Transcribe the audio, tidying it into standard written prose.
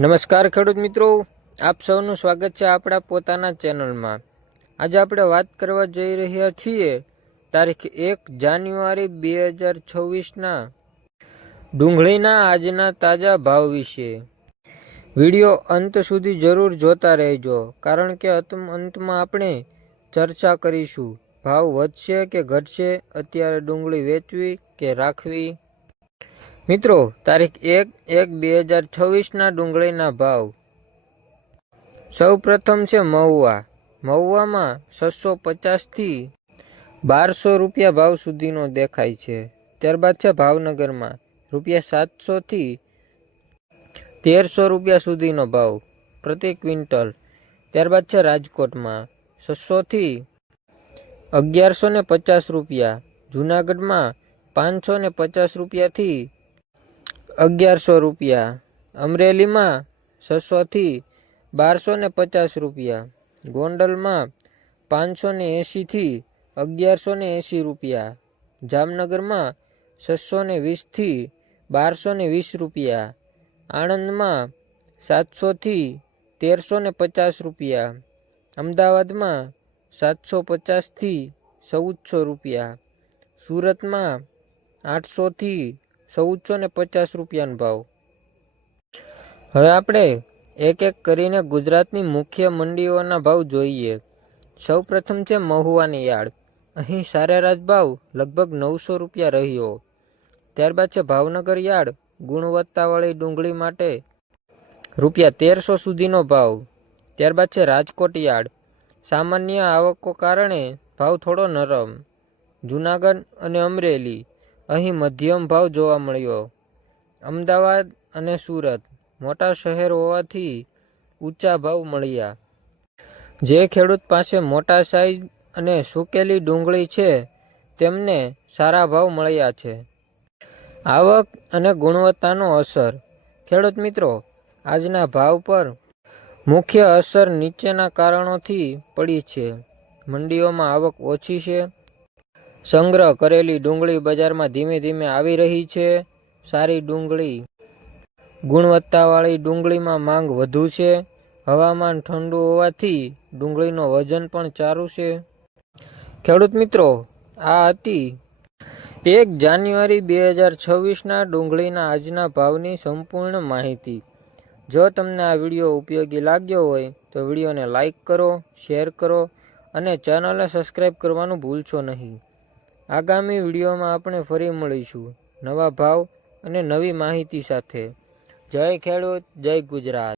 નમસ્કાર ખેડૂત મિત્રો, આપ સૌનું સ્વાગત છે આપણા પોતાના ચેનલમાં। આજે આપણે વાત કરવા જઈ રહ્યા છીએ તારીખ 1 જાન્યુઆરી 2026ના ડુંગળીના આજના તાજા ભાવ વિશે। વિડીયો અંત સુધી જરૂર જોતા રહેજો, કારણ કે અંતમાં આપણે ચર્ચા કરીશું ભાવ વધશે કે ઘટશે, અત્યારે ડુંગળી વેચવી કે રાખવી। મિત્રો, તારીખ 1/1/2026ના ડુંગળીના ભાવ। સૌ પ્રથમ છે મહુવા। મહુવામાં 650 થી 1200 રૂપિયા ભાવ સુધીનો દેખાય છે। ત્યારબાદ છે ભાવનગરમાં ₹700 થી 1300 રૂપિયા સુધીનો ભાવ પ્રતિ ક્વિન્ટલ। ત્યારબાદ છે રાજકોટમાં 600 થી 1150 રૂપિયા। જૂનાગઢમાં 550 રૂપિયાથી 1100 રૂપિયા। અમરેલીમાં 600 થી 1250 રૂપિયા। ગોંડલમાં 580 થી 1180 રૂપિયા। જામનગરમાં 620 થી 1220 રૂપિયા। આણંદમાં 700 થી 1350 રૂપિયા। અમદાવાદમાં 750 થી 1400 રૂપિયા। સુરતમાં 800 થી 1450 રૂપિયાનો ભાવ। હવે આપણે એક એક કરીને ગુજરાતની મુખ્ય મંડીઓના ભાવ જોઈએ। સૌ પ્રથમ છે મહુવાની યાર્ડ। અહીં સરેરાશ ભાવ લગભગ 900 રૂપિયા રહ્યો। ત્યારબાદ છે ભાવનગર યાર્ડ। ગુણવત્તાવાળી ડુંગળી માટે ₹1300 સુધીનો ભાવ। ત્યારબાદ છે રાજકોટ યાર્ડ। સામાન્ય આવકો કારણે ભાવ થોડો નરમ। જૂનાગઢ અને અમરેલી, અહીં મધ્યમ ભાવ જોવા મળ્યો। અમદાવાદ અને સુરત, મોટા શહેર હોવાથી ઊંચા ભાવ મળ્યા। જે ખેડૂત પાસે મોટા સાઇઝ અને સૂકેલી ડુંગળી છે તેમને સારા ભાવ મળ્યા છે। આવક અને ગુણવત્તાનો અસર। ખેડૂત મિત્રો, આજના ભાવ પર મુખ્ય અસર નીચેના કારણોથી પડી છે। મંડીઓમાં આવક ઓછી છે। સંગ્રહ કરેલી ડુંગળી બજારમાં ધીમે ધીમે આવી રહી છે। સારી ડુંગળી, ગુણવત્તાવાળી ડુંગળીમાં માંગ વધુ છે। હવામાન ઠંડુ હોવાથી ડુંગળીનો વજન પણ સારું છે। ખેડૂત મિત્રો, આ હતી 1 જાન્યુઆરી 2026ના ડુંગળીના આજના ભાવની સંપૂર્ણ માહિતી। જો તમને આ વિડીયો ઉપયોગી લાગ્યો હોય તો વિડીયોને લાઇક કરો, શેર કરો અને ચેનલને સબસ્ક્રાઈબ કરવાનું ભૂલશો નહીં। આગામી વિડીયોમાં આપણે ફરી મળીશું નવા ભાવ અને નવી માહિતી સાથે। જય ખેડૂત, જય ગુજરાત।